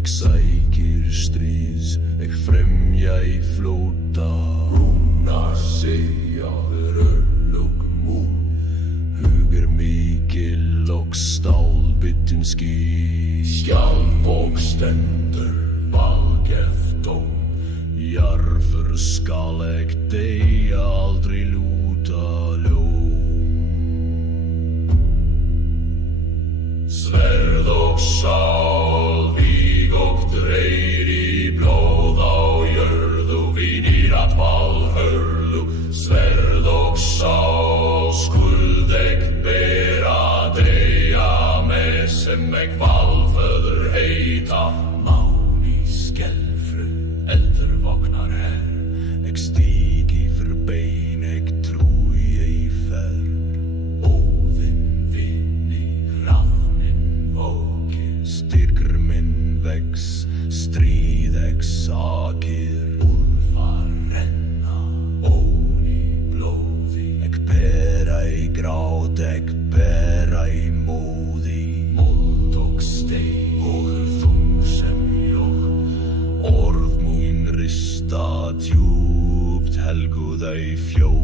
Eg sækir stríðs, eg fremja í flóta. Rúnar segja við örlög múl. Hugur mikil og stálbittin ský. Skjaldbók stendur, valgerð tóm. Jarfur skal eg deyja aldrei lúta ljóm. Sverð og sál, víg og dreir í blóð á jörðu, vinir að valhörlu. Sverð og sál, skuld eg bera, deyja með sem eg valföður heita. Máni skelfru, eldur vagnar her, eg stíg í förbein, eg trúi ei ferð. Óðinn vinni, rafnin vókir, styrkur minn vex, stríð eg sakir. Úlfar renna, óni blóði, eg bera í grát, eg bera í móði. Mold og stein, og þung sem jók, orð mín rista djúpt, helguð ei fjó.